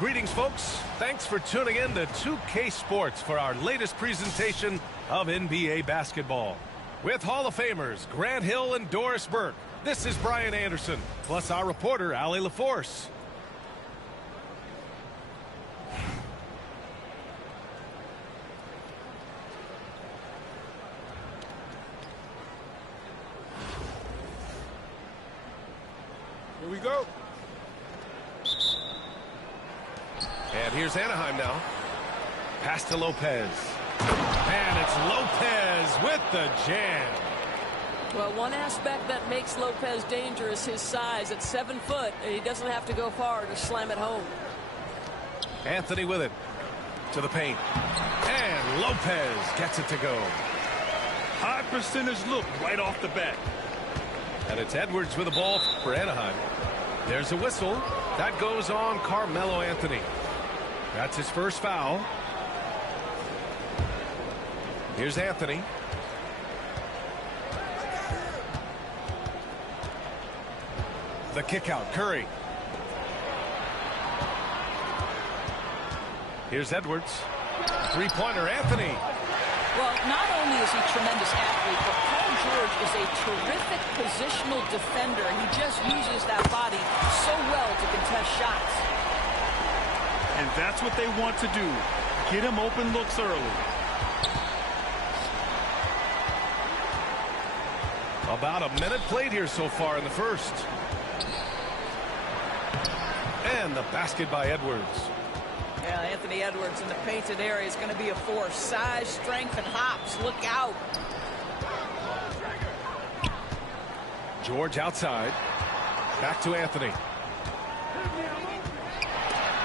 Greetings, folks. Thanks for tuning in to 2K Sports for our latest presentation of NBA basketball. With Hall of Famers Grant Hill and Doris Burke, this is Brian Anderson, plus our reporter, Allie LaForce. Here we go. And here's Anaheim now. Pass to Lopez. And it's Lopez with the jam. Well, one aspect that makes Lopez dangerous, his size at 7 foot, and he doesn't have to go far to slam it home. Anthony with it. To the paint. And Lopez gets it to go. High percentage look right off the bat. And it's Edwards with the ball for Anaheim. There's a whistle. That goes on Carmelo Anthony. That's his first foul. Here's Anthony. The kick out, Curry. Here's Edwards. Three-pointer, Anthony. Well, not only is he a tremendous athlete, but Paul George is a terrific positional defender. He just uses that body so well to contest shots. And that's what they want to do. Get him open looks early. About a minute played here so far in the first. And the basket by Edwards. Yeah, Anthony Edwards in the painted area is going to be a force. Size, strength, and hops. Look out. George outside. Back to Anthony.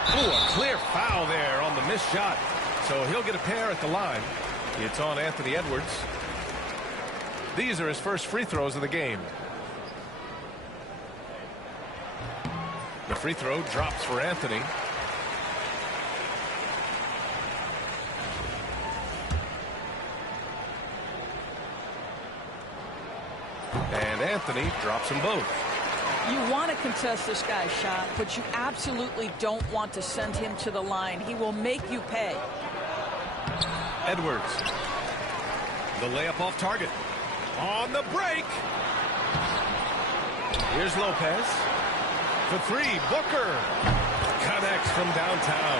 Ooh, a clear foul there on the missed shot. So he'll get a pair at the line. It's on Anthony Edwards. These are his first free throws of the game. The free throw drops for Anthony. And Anthony drops them both. You want to contest this guy's shot, but you absolutely don't want to send him to the line. He will make you pay. Edwards. The layup off target. On the break. Here's Lopez. For three, Booker. Connects from downtown.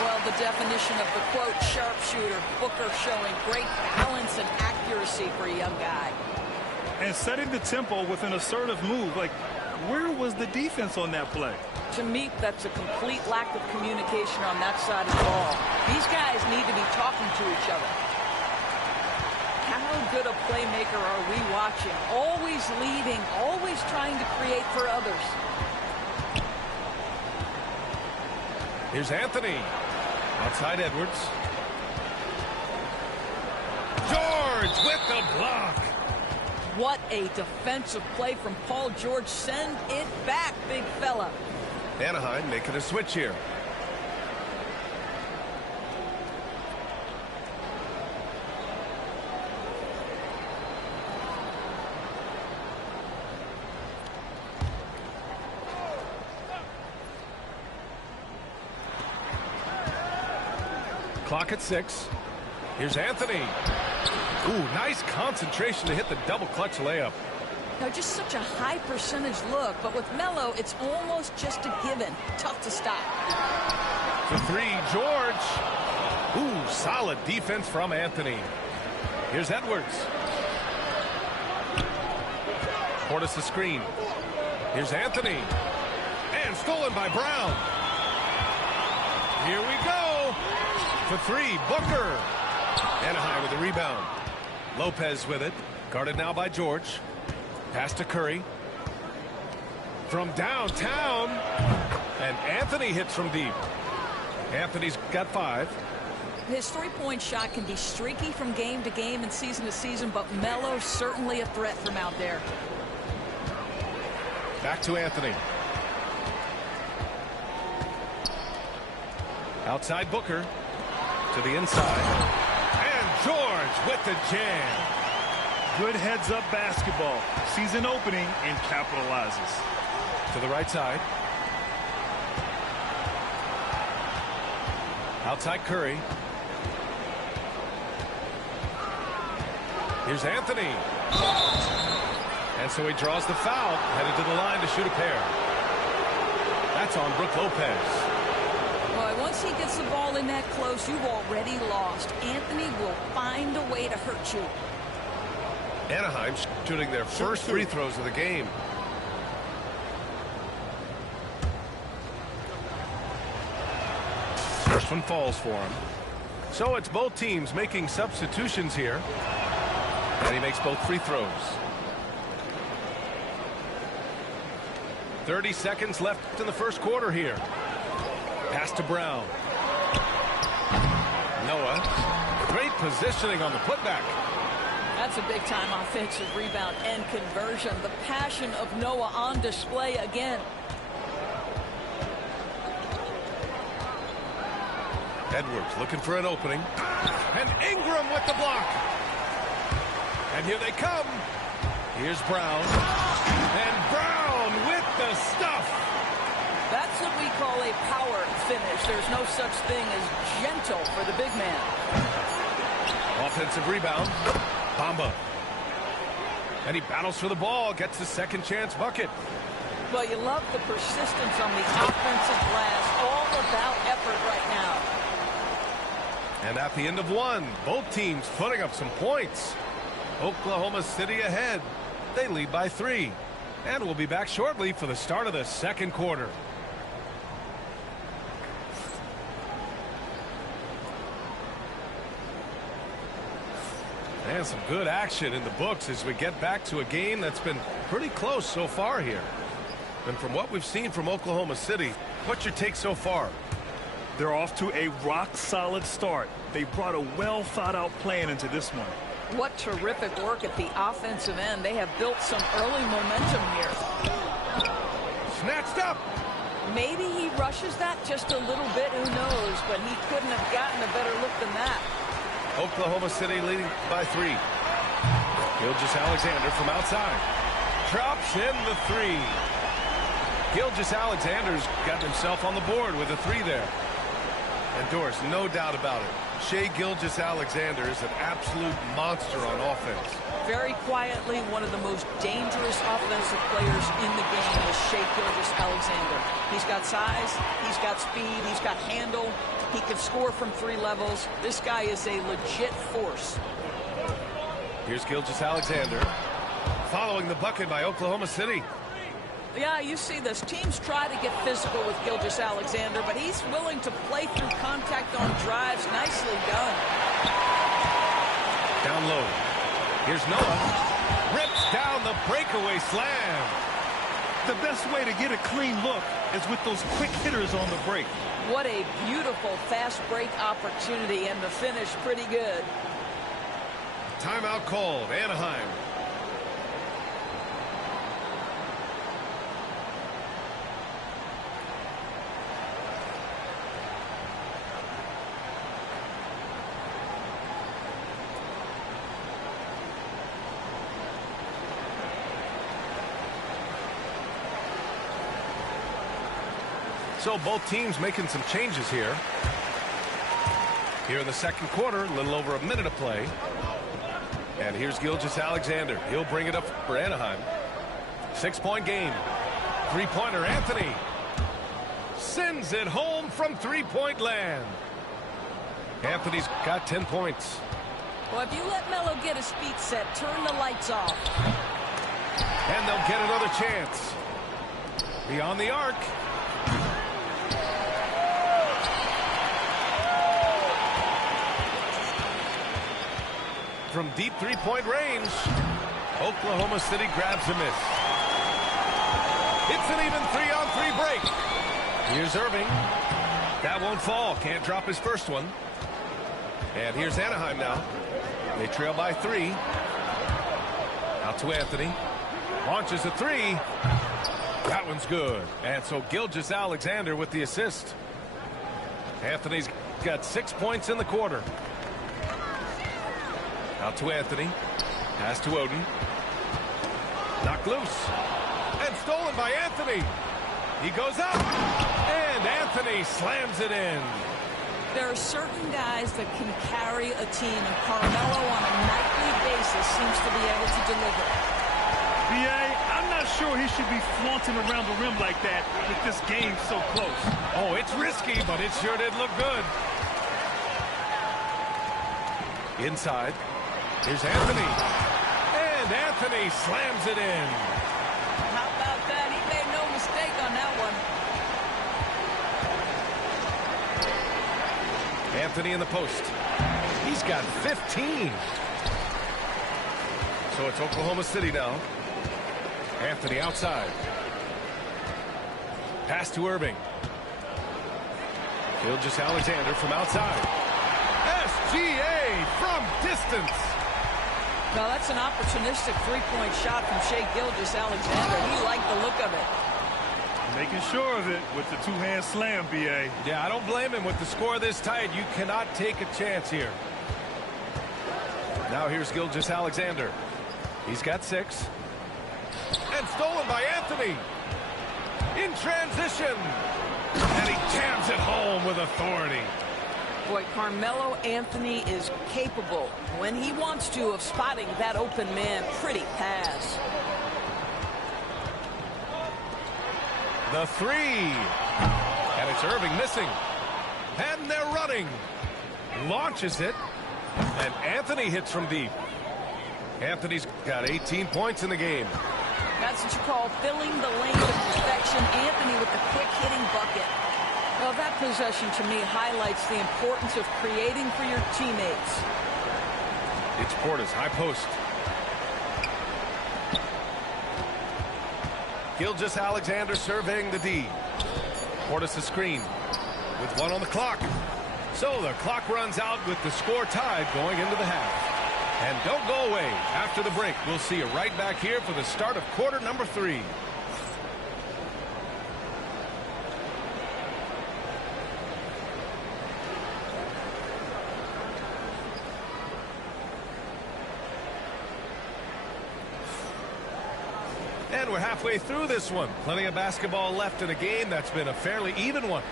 Well, the definition of the quote sharpshooter. Booker showing great balance and accuracy for a young guy. And setting the tempo with an assertive move. Like, where was the defense on that play? To me, that's a complete lack of communication on that side of the ball. These guys need to be talking to each other. How good a playmaker are we watching? Always leading, always trying to create for others. Here's Anthony. Outside Edwards. George with the block. What a defensive play from Paul George. Send it back, big fella. Anaheim making a switch here. Clock at 6. Here's Anthony. Ooh, nice concentration to hit the double clutch layup. Now, just such a high percentage look, but with Melo, it's almost just a given. Tough to stop. For three, George. Ooh, solid defense from Anthony. Here's Edwards. Portis the screen. Here's Anthony. And stolen by Brown. Here we go. For three, Booker. Anaheim with the rebound. Lopez with it. Guarded now by George. Pass to Curry. From downtown. And Anthony hits from deep. Anthony's got 5. His three-point shot can be streaky from game to game and season to season, but Melo's certainly a threat from out there. Back to Anthony. Outside Booker. To the inside. And George with the jam. Good heads-up basketball. Season opening and capitalizes. To the right side. Outside Curry. Here's Anthony. And so he draws the foul, headed to the line to shoot a pair. That's on Brook Lopez. Boy, once he gets the ball in that close, you've already lost. Anthony will find a way to hurt you. Anaheim shooting their first free throws of the game. First one falls for him. So it's both teams making substitutions here. And he makes both free throws. 30 seconds left in the first quarter here. Pass to Brown. Noah. Great positioning on the putback. That's a big-time offensive rebound and conversion. The passion of Noah on display again. Edwards looking for an opening. And Ingram with the block. And here they come. Here's Brown. And Brown with the stuff. That's what we call a power finish. There's no such thing as gentle for the big man. Offensive rebound. Bamba. And he battles for the ball. Gets the second chance bucket. Well, you love the persistence on the offensive glass. All about effort right now. And at the end of one, both teams putting up some points. Oklahoma City ahead. They lead by 3. And we'll be back shortly for the start of the second quarter. And some good action in the books as we get back to a game that's been pretty close so far here. And from what we've seen from Oklahoma City, what's your take so far? They're off to a rock-solid start. They brought a well-thought-out plan into this one. What terrific work at the offensive end. They have built some early momentum here. Snatched up. Maybe he rushes that just a little bit. Who knows? But he couldn't have gotten a better look than that. Oklahoma City leading by 3. Gilgeous-Alexander from outside. Drops in the 3. Gilgeous-Alexander's gotten himself on the board with a 3 there. And Doris, no doubt about it, Shai Gilgeous-Alexander is an absolute monster on offense. Very quietly, one of the most dangerous offensive players in the game is Shai Gilgeous-Alexander. He's got size, he's got speed, he's got handle. He can score from 3 levels. This guy is a legit force. Here's Gilgeous-Alexander following the bucket by Oklahoma City. Yeah, you see this. Teams try to get physical with Gilgeous-Alexander, but he's willing to play through contact on drives. Nicely done. Down low. Here's Noah. Rips down the breakaway slam. The best way to get a clean look is with those quick hitters on the break. What a beautiful fast break opportunity, and the finish pretty good. Timeout called. Anaheim. So both teams making some changes here. Here in the second quarter, a little over a minute of play. And here's Gilgeous-Alexander. He'll bring it up for Anaheim. 6-point game. 3-pointer Anthony. Sends it home from 3-point land. Anthony's got 10 points. Well, if you let Melo get his feet set, turn the lights off. And they'll get another chance. Beyond the arc. From deep 3-point range, Oklahoma City grabs a miss. It's an even 3-on-3 break. Here's Irving. That won't fall. Can't drop his first one. And here's Anaheim now. They trail by 3. Out to Anthony. Launches a 3. That one's good. And so Gilgeous-Alexander with the assist. Anthony's got 6 points in the quarter. Out to Anthony. Pass to Oden. Knocked loose. And stolen by Anthony. He goes up. And Anthony slams it in. There are certain guys that can carry a team, and Carmelo on a nightly basis seems to be able to deliver. BA, I'm not sure he should be flaunting around the rim like that with this game so close. Oh, it's risky, but it sure did look good. Inside. Here's Anthony. And Anthony slams it in. How about that? He made no mistake on that one. Anthony in the post. He's got 15. So it's Oklahoma City now. Anthony outside. Pass to Irving. Gilgeous-Alexander from outside. SGA from distance. Well, that's an opportunistic three-point shot from Shai Gilgeous-Alexander. He liked the look of it. Making sure of it with the two-hand slam, BA. Yeah, I don't blame him. With the score this tight, you cannot take a chance here. Now here's Gilgeous-Alexander. He's got 6. And stolen by Anthony. In transition. And he jams it home with authority. Boy, Carmelo Anthony is capable, when he wants to, of spotting that open man. Pretty pass. The 3. And it's Irving missing. And they're running. Launches it. And Anthony hits from deep. Anthony's got 18 points in the game. That's what you call filling the lane to perfection. Anthony with the quick hitting bucket. Well, that possession to me highlights the importance of creating for your teammates. It's Portis, high post. Gilgeous-Alexander surveying the D. Portis a screen with 1 on the clock. So the clock runs out with the score tied going into the half. And don't go away. After the break, we'll see you right back here for the start of quarter number 3. And we're halfway through this one. Plenty of basketball left in a game that's been a fairly even one.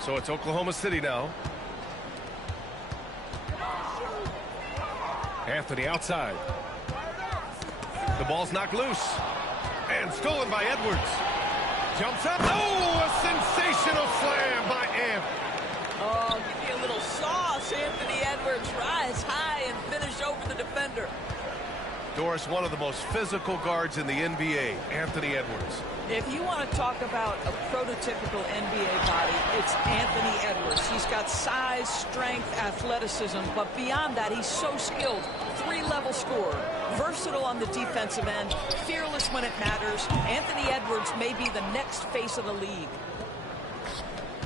So it's Oklahoma City now. Anthony outside. The ball's knocked loose. And stolen by Edwards. Jumps up. Oh, a sensational slam by Ant. Oh, give you a little sauce. Anthony Edwards rise high and finish over the defender. Doris, one of the most physical guards in the NBA, Anthony Edwards. If you want to talk about a prototypical NBA body, it's Anthony Edwards. He's got size, strength, athleticism, but beyond that, he's so skilled. 3-level scorer, versatile on the defensive end, fearless when it matters. Anthony Edwards may be the next face of the league.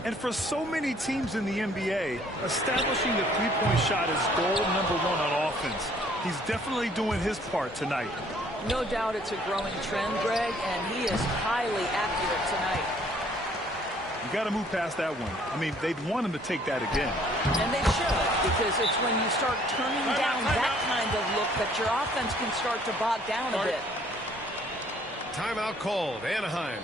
And for so many teams in the NBA, establishing the three-point shot is goal number 1 on offense. He's definitely doing his part tonight. No doubt it's a growing trend, Greg, and he is highly accurate tonight. You got to move past that one. I mean, they'd want him to take that again. And they should, because it's when you start turning down that kind of look that your offense can start to bog down a bit. Timeout called, Anaheim.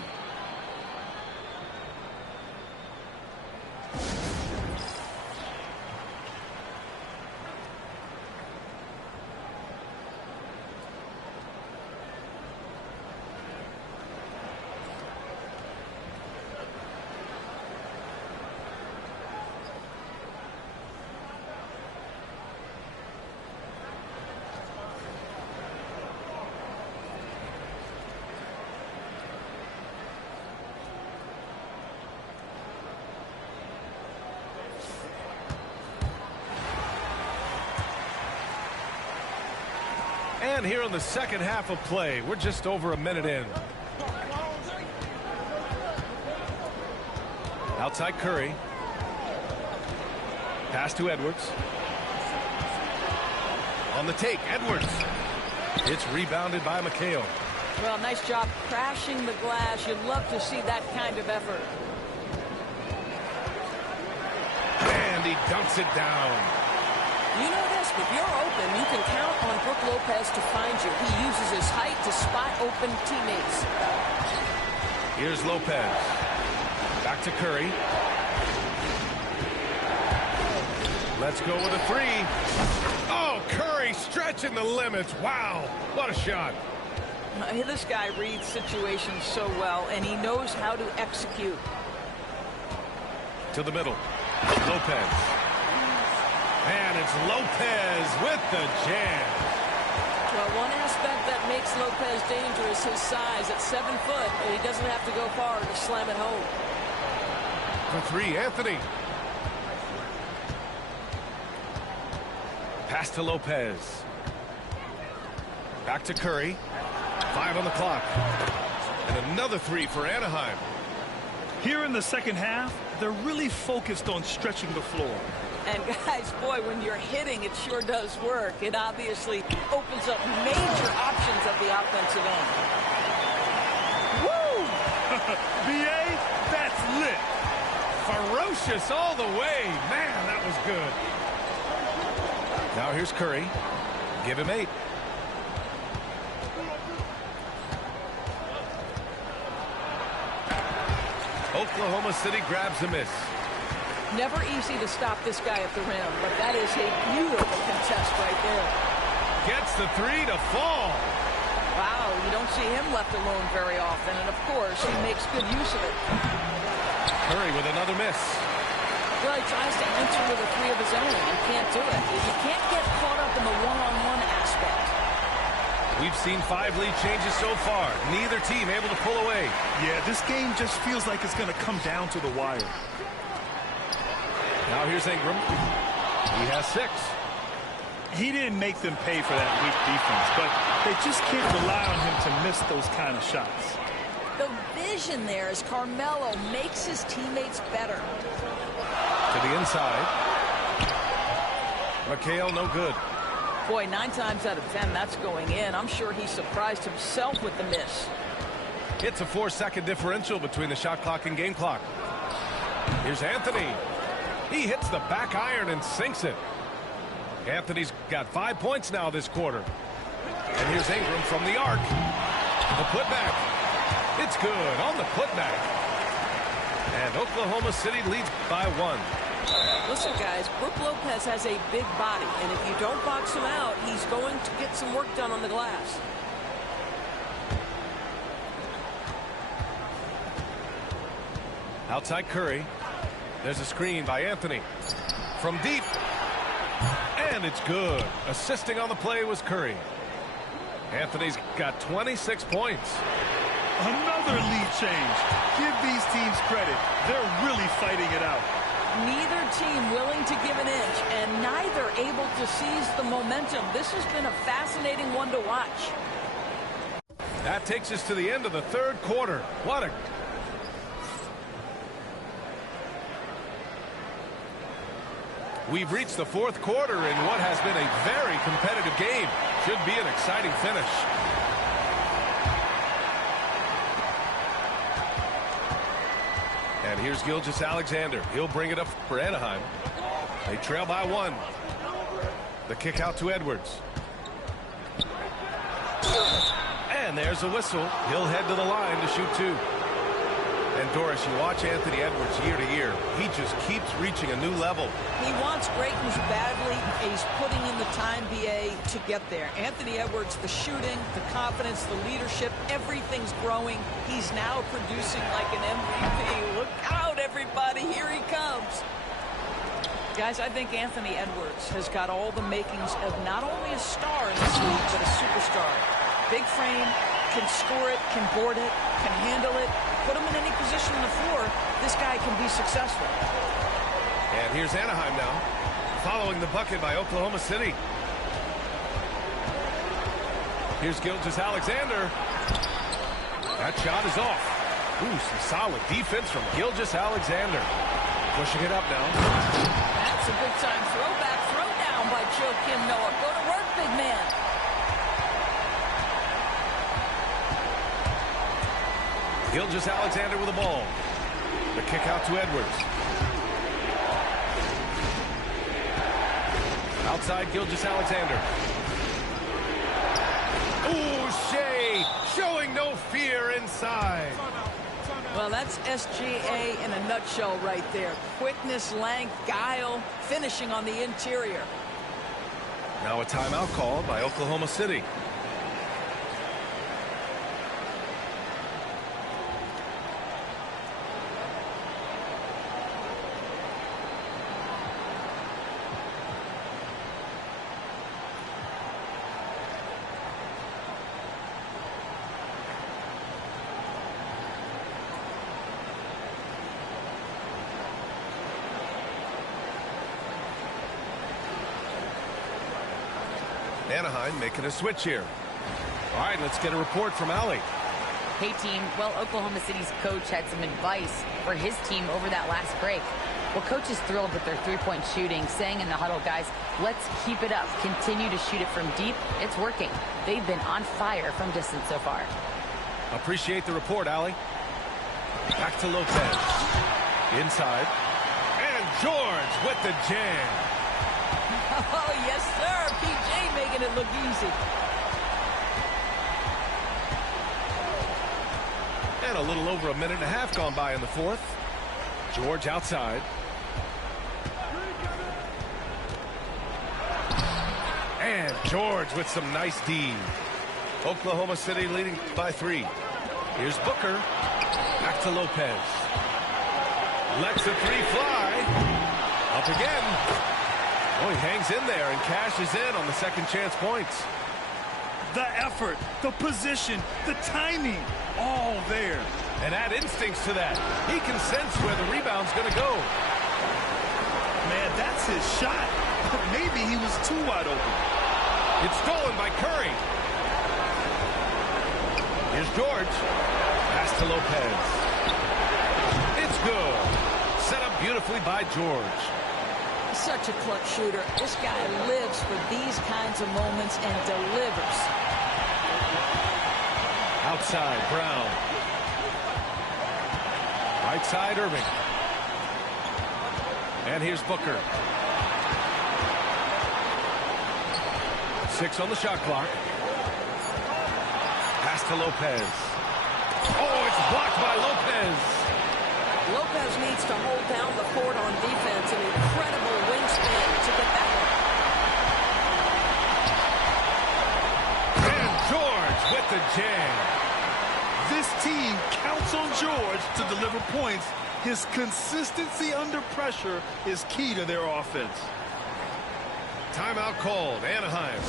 And here in the second half of play, we're just over a minute in. Outside Curry. Pass to Edwards. On the take, Edwards. It's rebounded by McHale. Well, nice job crashing the glass. You'd love to see that kind of effort. And he dunks it down. You know this, if you're open, you can count on Brook Lopez to find you. He uses his height to spot open teammates. Here's Lopez. Back to Curry. Let's go with a three. Oh, Curry stretching the limits. Wow, what a shot. This guy reads situations so well, and he knows how to execute. To the middle. Lopez. And it's Lopez with the jam. Well, one aspect that makes Lopez dangerous, his size at 7 foot, and he doesn't have to go far to slam it home. For three, Anthony. Pass to Lopez. Back to Curry. 5 on the clock. And another three for Anaheim. Here in the second half, they're really focused on stretching the floor. And guys, boy, when you're hitting, it sure does work. It obviously opens up major options at the offensive end. Woo! BA, that's lit. Ferocious all the way. Man, that was good. Now here's Curry. Give him 8. Oklahoma City grabs a miss. Never easy to stop this guy at the rim, but that is a beautiful contest right there. Gets the three to fall. Wow, you don't see him left alone very often, and of course, he makes good use of it. Curry with another miss. Well, he tries to answer with a three of his own and can't do it. You can't get caught up in the one-on-one aspect. We've seen 5 lead changes so far. Neither team able to pull away. Yeah, this game just feels like it's going to come down to the wire. Now here's Ingram. He has 6. He didn't make them pay for that weak defense, but they just can't rely on him to miss those kind of shots. The vision there as Carmelo makes his teammates better. To the inside. McHale, no good. Boy, 9 times out of 10, that's going in. I'm sure he surprised himself with the miss. It's a 4-second differential between the shot clock and game clock. Here's Anthony. He hits the back iron and sinks it. Anthony's got 5 points now this quarter. And here's Ingram from the arc. The putback. It's good on the putback. And Oklahoma City leads by 1. Listen, guys, Brook Lopez has a big body, and if you don't box him out, he's going to get some work done on the glass. Outside Curry. There's a screen by Anthony. From deep. And it's good. Assisting on the play was Curry. Anthony's got 26 points. Another lead change. Give these teams credit. They're really fighting it out. Neither team willing to give an inch, and neither able to seize the momentum. This has been a fascinating one to watch. That takes us to the end of the third quarter. What a... We've reached the fourth quarter in what has been a very competitive game. Should be an exciting finish. And here's Gilgeous-Alexander. He'll bring it up for Anaheim. They trail by 1. The kick out to Edwards. And there's a whistle. He'll head to the line to shoot 2. And Doris, you watch Anthony Edwards year to year. He just keeps reaching a new level. He wants greatness badly. He's putting in the time, BA, to get there. Anthony Edwards, the shooting, the confidence, the leadership, everything's growing. He's now producing like an MVP. Look out, everybody. Here he comes. Guys, I think Anthony Edwards has got all the makings of not only a star in this league, but a superstar. Big frame, can score it, can board it, can handle it. Put him in any position on the floor, this guy can be successful. And here's Anaheim now, following the bucket by Oklahoma City. Here's Gilgeous-Alexander. That shot is off. Ooh, some solid defense from Gilgeous-Alexander. Pushing it up now. That's a good time. Throwback, throw down by Joakim Noah. Go to work, big man. Gilgeous-Alexander with the ball. The kick out to Edwards. Outside Gilgeous-Alexander. Ooh, Shea showing no fear inside. Well, that's SGA in a nutshell right there. Quickness, length, guile, finishing on the interior. Now a timeout called by Oklahoma City. Anaheim making a switch here. All right, let's get a report from Allie. Hey, team. Well, Oklahoma City's coach had some advice for his team over that last break. Well, coach is thrilled with their three-point shooting, saying in the huddle, guys, let's keep it up. Continue to shoot it from deep. It's working. They've been on fire from distance so far. Appreciate the report, Allie. Back to Lopez. Inside. And George with the jam. Oh, yes, sir. PJ making it look easy. And a little over a minute and a half gone by in the fourth. George outside. And George with some nice D. Oklahoma City leading by 3. Here's Booker. Back to Lopez. Lets the three fly. Up again. Oh, he hangs in there and cashes in on the second chance points. The effort, the position, the timing, all there. And add instincts to that. He can sense where the rebound's going to go. Man, that's his shot. Maybe he was too wide open. It's stolen by Curry. Here's George. Pass to Lopez. It's good. Set up beautifully by George. Such a clutch shooter. This guy lives for these kinds of moments and delivers. Outside, Brown. Right side, Irving. And here's Booker. 6 on the shot clock. Pass to Lopez. Oh, it's blocked by Lopez. Lopez needs to hold down the fort on defense. An incredible wingspan to get that one. And George with the jam. This team counts on George to deliver points. His consistency under pressure is key to their offense. Timeout called. Anaheim.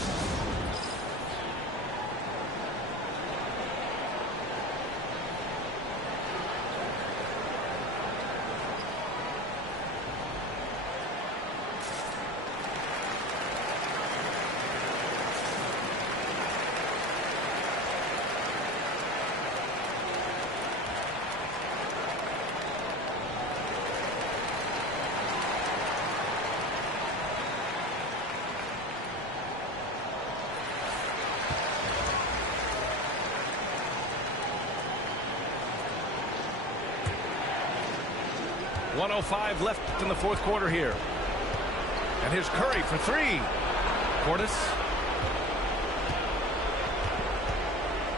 .105 left in the fourth quarter here. And here's Curry for 3. Portis.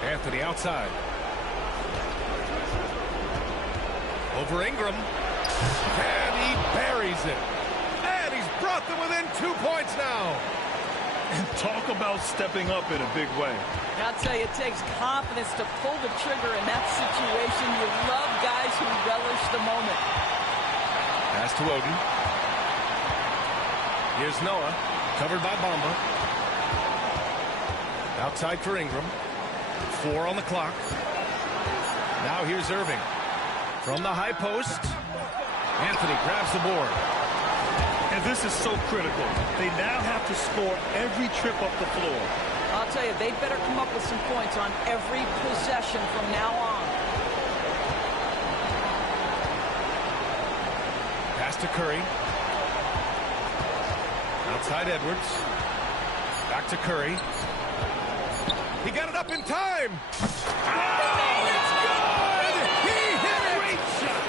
Anthony outside. Over Ingram. And he buries it. And he's brought them within 2 points now. And talk about stepping up in a big way. I'll tell you, it takes confidence to pull the trigger in that situation. You love guys who relish the moment. Pass to Oden. Here's Noah, covered by Bamba. Outside for Ingram. 4 on the clock. Now here's Irving. From the high post. Anthony grabs the board. And this is so critical. They now have to score every trip up the floor. I'll tell you, they better come up with some points on every possession from now on. Pass to Curry. Outside Edwards. Back to Curry. He got it up in time. Oh, it's good! He hit it! Great shot.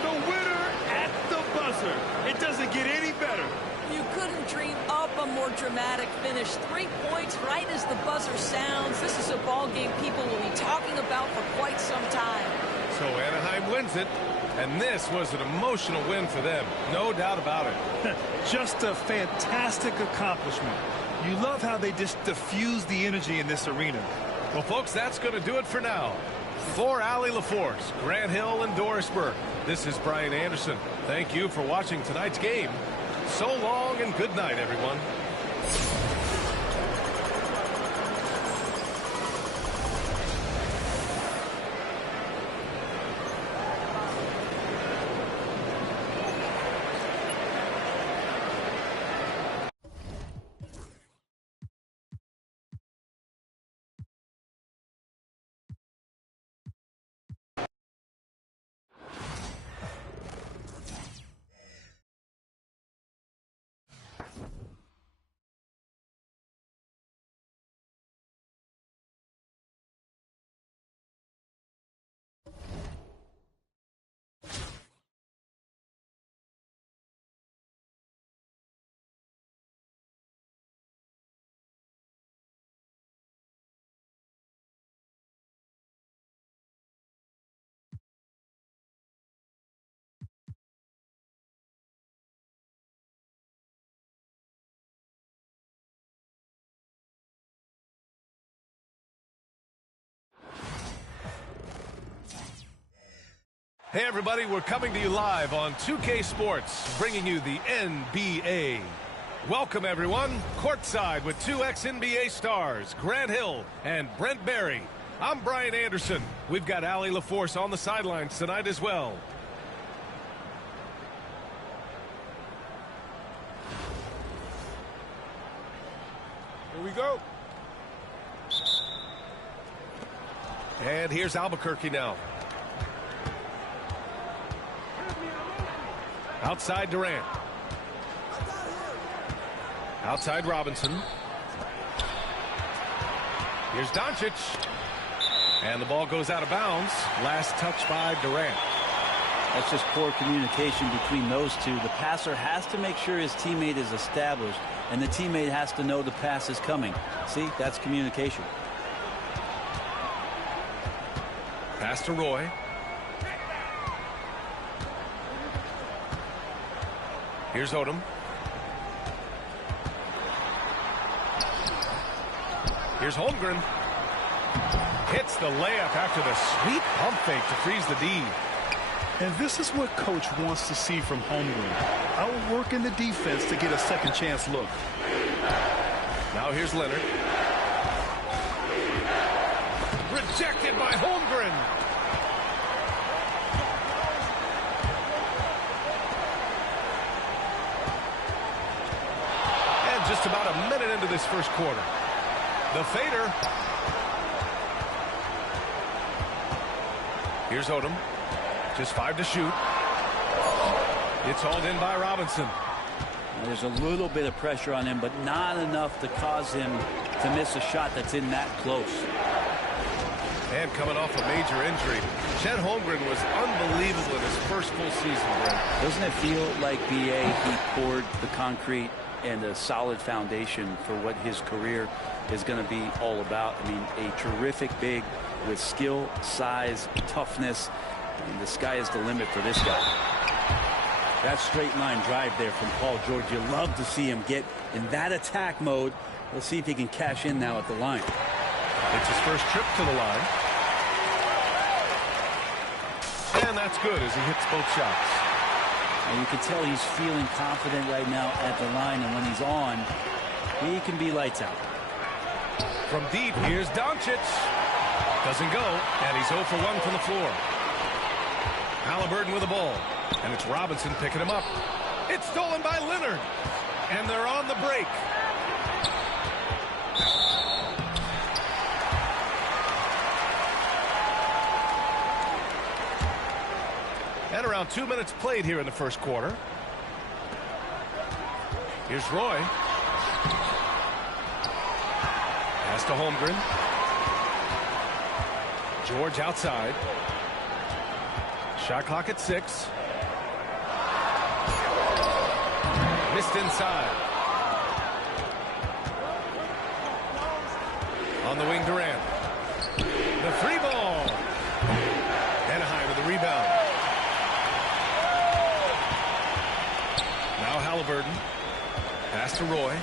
The winner at the buzzer. It doesn't get any better. You couldn't dream up a more dramatic finish. 3 points right as the buzzer sounds. This is a ball game people will be talking about for quite some time. So Anaheim wins it, and this was an emotional win for them. No doubt about it. Just a fantastic accomplishment. You love how they just diffuse the energy in this arena. Well, folks, that's going to do it for now. For Allie LaForce, Grant Hill, and Dorisburg, this is Brian Anderson. Thank you for watching tonight's game. So long and good night, everyone. Hey everybody, we're coming to you live on 2K Sports, bringing you the NBA. Welcome everyone, courtside with two ex-NBA stars, Grant Hill and Brent Barry. I'm Brian Anderson. We've got Allie LaForce on the sidelines tonight as well. Here we go. And here's Albuquerque now. Outside Durant. Outside Robinson. Here's Doncic. And the ball goes out of bounds. Last touch by Durant. That's just poor communication between those two. The passer has to make sure his teammate is established, and the teammate has to know the pass is coming. See, that's communication. Pass to Roy. Here's Odom. Here's Holmgren. Hits the layup after the sweet pump fake to freeze the D. And this is what coach wants to see from Holmgren. Outworking the defense to get a second chance look. Now here's Leonard. Rejected by Holmgren. Just about a minute into this first quarter. The fader. Here's Odom. Just 5 to shoot. It's hauled in by Robinson. There's a little bit of pressure on him, but not enough to cause him to miss a shot that's in that close. And coming off a major injury, Chet Holmgren was unbelievable in his first full season, Brent. Doesn't it feel like BA, he poured the concrete and a solid foundation for what his career is going to be all about? I mean, a terrific big with skill, size, toughness, and the sky is the limit for this guy. That straight line drive there from Paul George, you love to see him get in that attack mode. We'll see if he can cash in now at the line. It's his first trip to the line. And that's good as he hits both shots. And you can tell he's feeling confident right now at the line, and when he's on, he can be lights out. From deep, here's Doncic. Doesn't go, and he's 0 for 1 from the floor. Halliburton with the ball, and it's Robinson picking him up. It's stolen by Leonard, and they're on the break. And around 2 minutes played here in the first quarter. Here's Roy. Pass to Holmgren. George outside. Shot clock at 6. Missed inside. On the wing, Durant. The free ball. Anaheim with the to Roy.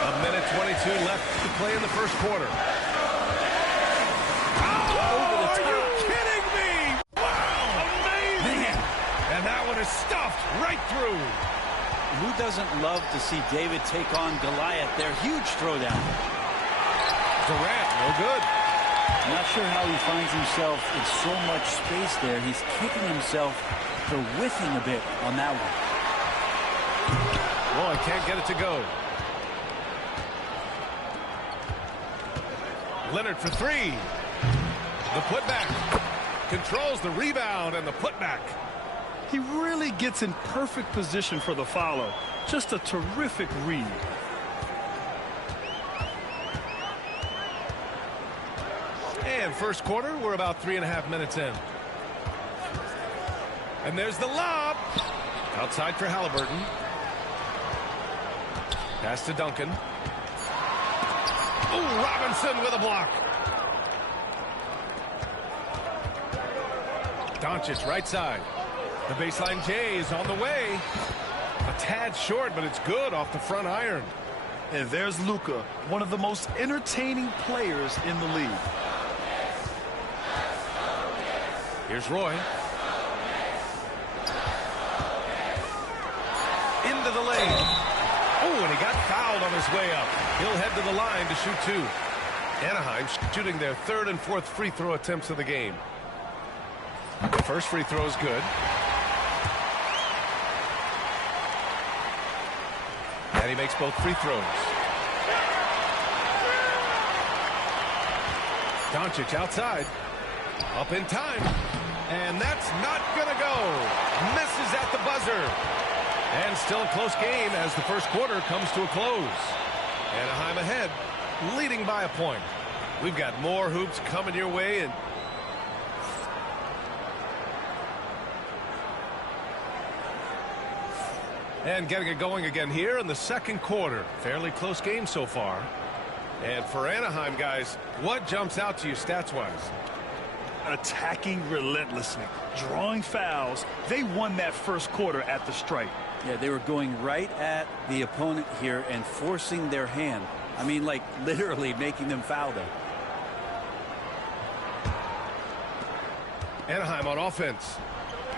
A minute 22 left to play in the first quarter. Oh, are you kidding me? Wow, amazing. Man. And that one is stuffed right through. Who doesn't love to see David take on Goliath? Their huge throwdown. Durant, no good. I'm not sure how he finds himself in so much space there. He's kicking himself for whiffing a bit on that one. Roy can't get it to go. Leonard for three. The putback. Controls the rebound and the putback. He really gets in perfect position for the follow. Just a terrific read. And first quarter, we're about 3.5 minutes in. And there's the lob. Outside for Halliburton. Pass to Duncan. Oh, Robinson with a block. Doncic right side. The baseline J is on the way. A tad short, but it's good off the front iron. And there's Luka, one of the most entertaining players in the league. Here's Roy. Into the lane. Oh, and he got fouled on his way up. He'll head to the line to shoot two. Anaheim shooting their third and fourth free throw attempts of the game. The first free throw is good. And he makes both free throws. Doncic outside. Up in time. And that's not going to go. Misses at the buzzer. And still a close game as the first quarter comes to a close. Anaheim ahead, leading by a point. We've got more hoops coming your way. And getting it going again here in the second quarter. Fairly close game so far. And for Anaheim, guys, what jumps out to you stats-wise? Attacking relentlessly, drawing fouls. They won that first quarter at the stripe. Yeah, they were going right at the opponent here and forcing their hand. I mean, like literally making them foul them. Anaheim on offense.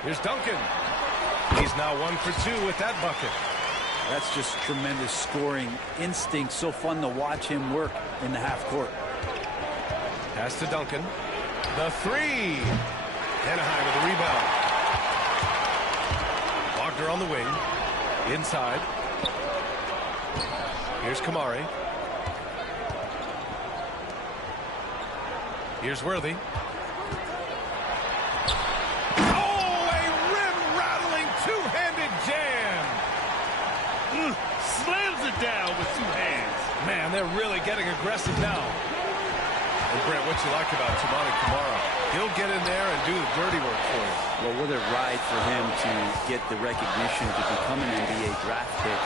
Here's Duncan. He's now 1 for 2 with that bucket. That's just tremendous scoring instinct. So fun to watch him work in the half court. Pass to Duncan. The three. Anaheim with the rebound. Wagner on the wing. Inside. Here's Kamari. Here's Worthy. Oh, a rim-rattling two-handed jam. Slams it down with two hands. Man, they're really getting aggressive now. And Brent, what you like about Toumani Camara? He'll get in there and do the dirty work for you. Well, what a ride for him to get the recognition to become an NBA draft pick.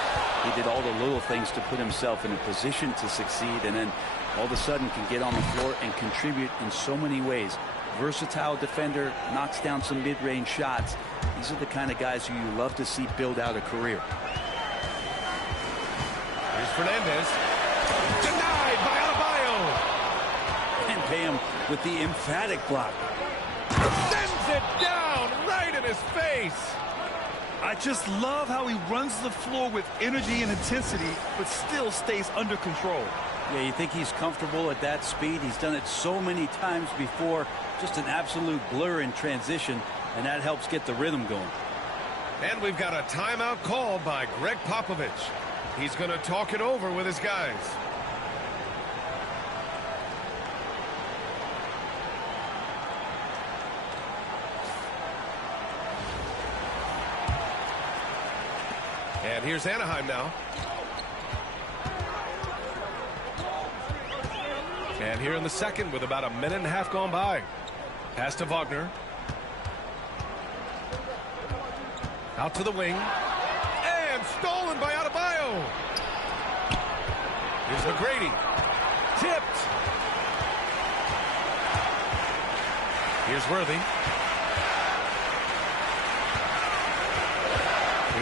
He did all the little things to put himself in a position to succeed, and then all of a sudden can get on the floor and contribute in so many ways. Versatile defender, knocks down some mid-range shots. These are the kind of guys who you love to see build out a career. Here's Fernandez. Denied by Adebayo. And pay him with the emphatic block. Sends it down right in his face. I just love how he runs the floor with energy and intensity, but still stays under control. Yeah, you think he's comfortable at that speed. He's done it so many times before. Just an absolute blur in transition, and that helps get the rhythm going. And we've got a timeout called by Greg Popovich. He's going to talk it over with his guys. And here's Anaheim now. And here in the second with about a minute and a half gone by. Pass to Wagner. Out to the wing. And stolen by Adebayo. Here's McGrady. Tipped. Here's Worthy.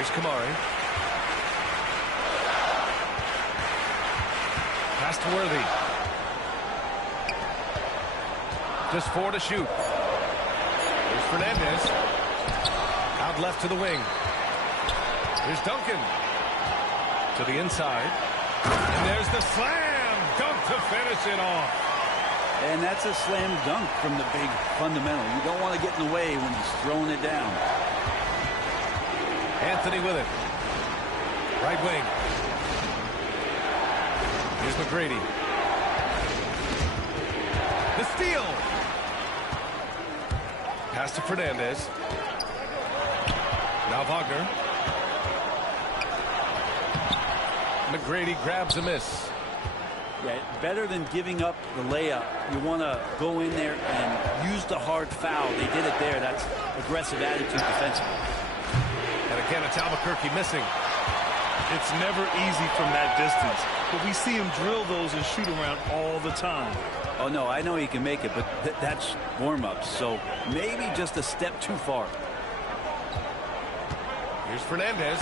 Here's Kamari. Pass to Worthy. Just 4 to shoot. Here's Fernandez. Out left to the wing. Here's Duncan. To the inside. And there's the slam dunk to finish it off. And that's a slam dunk from the big fundamental. You don't want to get in the way when he's throwing it down. Anthony with it. Right wing. Here's McGrady. The steal. Pass to Fernandez. Now Wagner. McGrady grabs a miss. Yeah, better than giving up the layup. You want to go in there and use the hard foul. They did it there. That's aggressive attitude defensively. And again, it's Albuquerque missing. It's never easy from that distance, but we see him drill those and shoot around all the time. Oh, no, I know he can make it, but that's warm-ups, so maybe just a step too far. Here's Fernandez.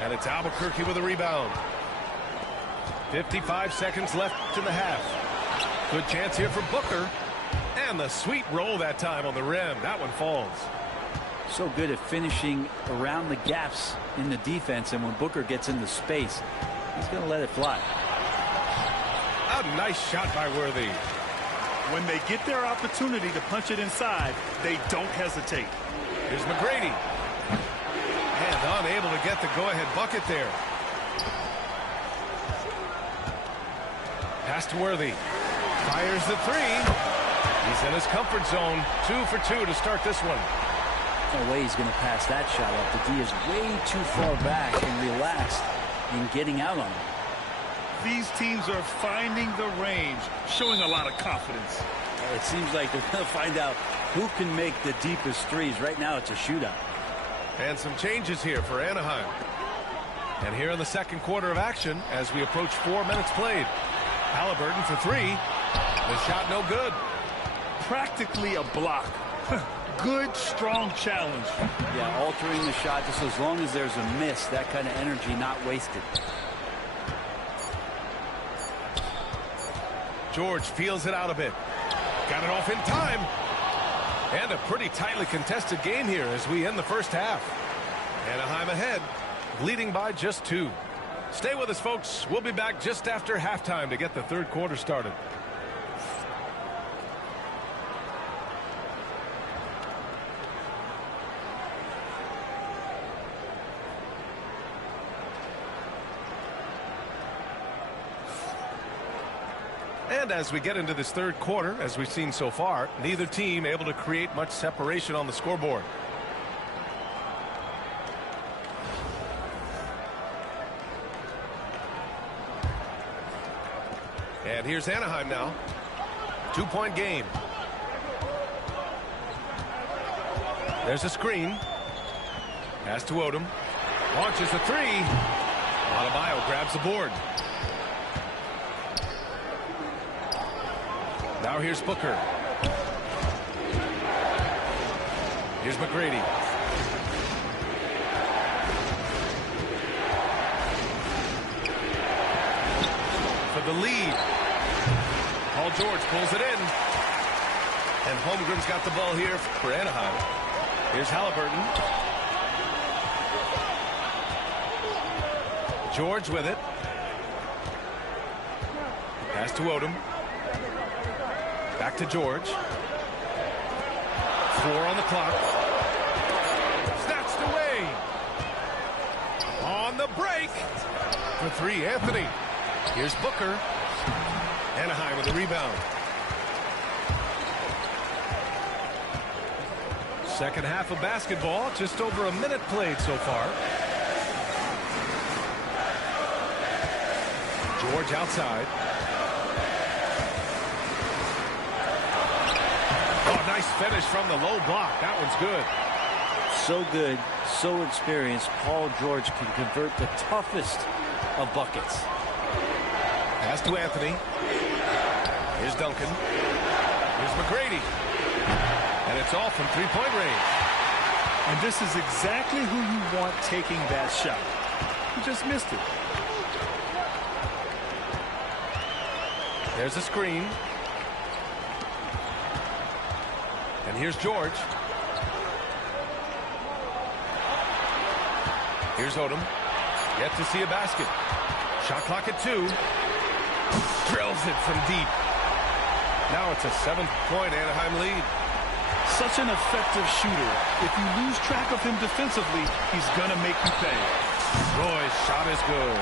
And it's Albuquerque with a rebound. 55 seconds left in the half. Good chance here for Booker. And the sweet roll that time on the rim. That one falls. So good at finishing around the gaps in the defense, and when Booker gets into space, he's going to let it fly. A nice shot by Worthy. When they get their opportunity to punch it inside, they don't hesitate. Here's McGrady. And unable to get the go-ahead bucket there. Pass to Worthy. Fires the three. He's in his comfort zone. 2 for 2 to start this one. No way he's going to pass that shot up. The D is way too far back and relaxed in getting out on him. These teams are finding the range, showing a lot of confidence. It seems like they're going to find out who can make the deepest threes. Right now it's a shootout. And some changes here for Anaheim. And here in the second quarter of action as we approach 4 minutes played. Halliburton for 3. The shot no good. Practically a block. Good, strong challenge. Yeah, altering the shot just as long as there's a miss. That kind of energy not wasted. George feels it out a bit. Got it off in time. And a pretty tightly contested game here as we end the first half. Anaheim ahead, leading by just 2. Stay with us, folks. We'll be back just after halftime to get the third quarter started. And as we get into this third quarter, as we've seen so far, neither team able to create much separation on the scoreboard. And here's Anaheim now. 2-point game. There's a screen. Pass to Odom. Launches the 3. Adebayo grabs the board. Now here's Booker. Here's McGrady. For the lead. Paul George pulls it in. And Holmgren's got the ball here for Anaheim. Here's Halliburton. George with it. Pass to Odom. Back to George. 4 on the clock. Snatched away. On the break. For 3, Anthony. Here's Booker. Anaheim with the rebound. Second half of basketball. Just over a minute played so far. George outside. Nice finish from the low block. That one's good. So good, so experienced. Paul George can convert the toughest of buckets. Pass to Anthony. Here's Duncan. Here's McGrady. And it's all from 3-point range. And this is exactly who you want taking that shot. He just missed it. There's a screen. And here's George. Here's Odom. Yet to see a basket. Shot clock at 2. Drills it from deep. Now it's a 7-point Anaheim lead. Such an effective shooter. If you lose track of him defensively, he's going to make you pay. Roy's shot is good.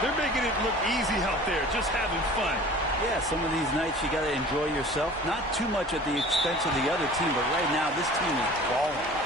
They're making it look easy out there, just having fun. Yeah, some of these nights you got to enjoy yourself. Not too much at the expense of the other team, but right now this team is balling.